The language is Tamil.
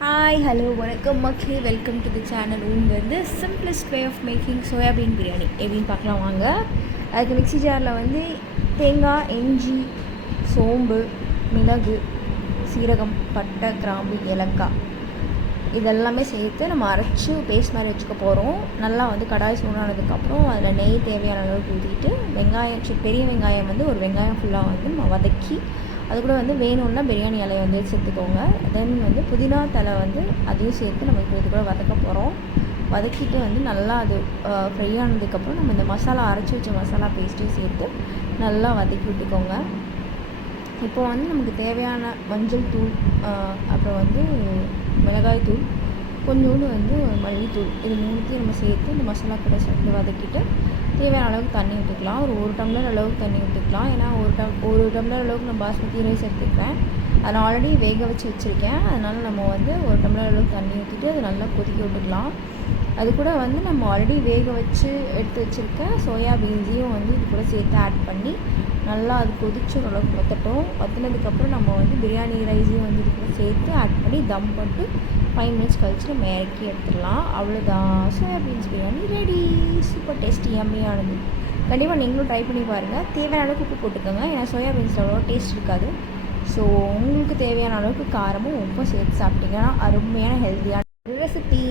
ஹாய் ஹலோ வணக்கம் மக்களே, வெல்கம் டு தி சேனல். உங்கள் வந்து simplest way of making soybean biryani எப்படின்னு பார்க்கலாம் வாங்க. அதுக்கு மிக்ஸி ஜாரில் வந்து தேங்காய், இஞ்சி, சோம்பு, மிளகு, சீரகம், பட்டை, கிராம்பு, ஏலக்காய் இதெல்லாமே சேர்த்து நம்ம அரைச்சி பேஸ்ட் மாதிரி வச்சுக்க போகிறோம். நல்லா வந்து கடாய் சூடானதுக்கப்புறம் அதில் நெய் தேவையான அளவுக்கு ஊற்றிட்டு வெங்காயம், பெரிய வெங்காயம் வந்து ஒரு வெங்காயம் ஃபுல்லாக வந்து நம்ம வதக்கி அது கூட வந்து வேணும்னா பிரியாணி இலையை வந்து சேர்த்துக்கோங்க. தென் வந்து புதினா தலை வந்து அதையும் சேர்த்து நம்ம இது கூட வதக்க போகிறோம். வதக்கிட்டு வந்து நல்லா அது ஃப்ரை ஆனதுக்கப்புறம் நம்ம இந்த மசாலா அரைச்சி வச்ச மசாலா பேஸ்ட்டையும் சேர்த்து நல்லா வதக்கி விட்டுக்கோங்க. இப்போ வந்து நமக்கு தேவையான மஞ்சள் தூள், அப்புறம் வந்து மிளகாய் தூள், கொஞ்சோண்டு வந்து மல்லித்தூள், இது மூணுத்தையும் நம்ம சேர்த்து இந்த மசாலா கூட சேர்த்து வதக்கிட்டு தேவையான அளவுக்கு தண்ணி ஊற்றிக்கலாம். ஒரு டம்ளர் அளவுக்கு தண்ணி ஊற்றிக்கலாம். ஏன்னா ஒரு டம்ளர் அளவுக்கு நான் பாஸ்மதி ரைஸ் எடுத்துக்கிறேன். அதை நான் ஆல்ரெடி வேக வச்சுருக்கேன். அதனால் நம்ம வந்து ஒரு டம்ளர் அளவுக்கு தண்ணி ஊற்றிட்டு அதை நல்லா கொதிக்க விட்டுக்கலாம். அது கூட வந்து நம்ம ஆல்ரெடி வேக வச்சு எடுத்து வச்சுருக்க சோயா பீன்ஸையும் வந்து இது கூட சேர்த்து ஆட் பண்ணி நல்லா அது கொதிச்சு ஓரளவுக்கு வற்றினதுக்கப்புறம் நம்ம வந்து பிரியாணி ரைஸையும் வந்து இது கூட சேர்த்து ஆட் பண்ணி தம் போட்டு 5 மினிட்ஸ் கழிச்சு நம்ம இறக்கி எடுத்துடலாம். அவ்வளோதான், soya beans biryani ready. Super tasty, யம்மியானது. கண்டிப்பாக நீங்களும் ட்ரை பண்ணி பாருங்கள். தேவையான அளவுக்கு உப்பு போட்டுக்கோங்க. ஏன்னா சோயா பீன்ஸில் அவ்வளோ டேஸ்ட் இருக்காது. ஸோ உங்களுக்கு தேவையான அளவுக்கு காரமும் உப்பும் சேர்த்து சாப்பிட்டிங்கன்னா அருமையான ஹெல்த்தியான ரெசிபி.